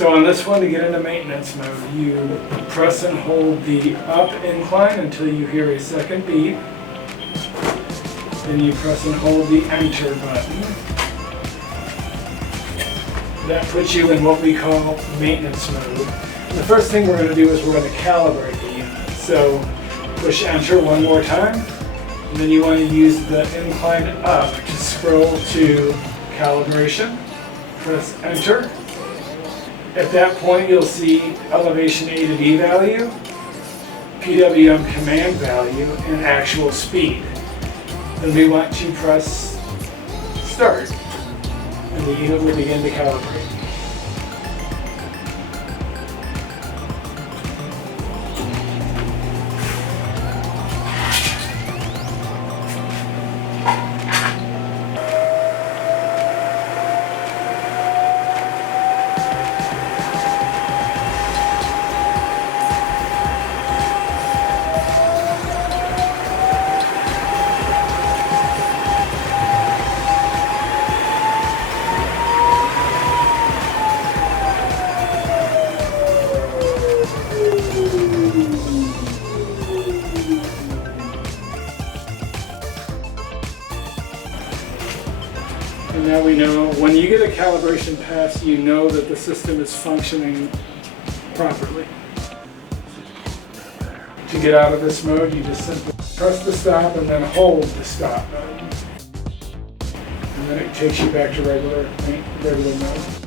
So on this one, to get into maintenance mode, you press and hold the up incline until you hear a second beep. Then you press and hold the enter button. That puts you in what we call maintenance mode. And the first thing we're going to do is we're going to calibrate the unit. So push enter one more time, and then you want to use the incline up to scroll to calibration. Press enter. At that point you'll see elevation A to D value, PWM command value, and actual speed. Then we want to press start, and the unit will begin to calibrate. And now we know when you get a calibration pass, you know that the system is functioning properly. To get out of this mode, you just simply press the stop and then hold the stop button. And then it takes you back to regular mode.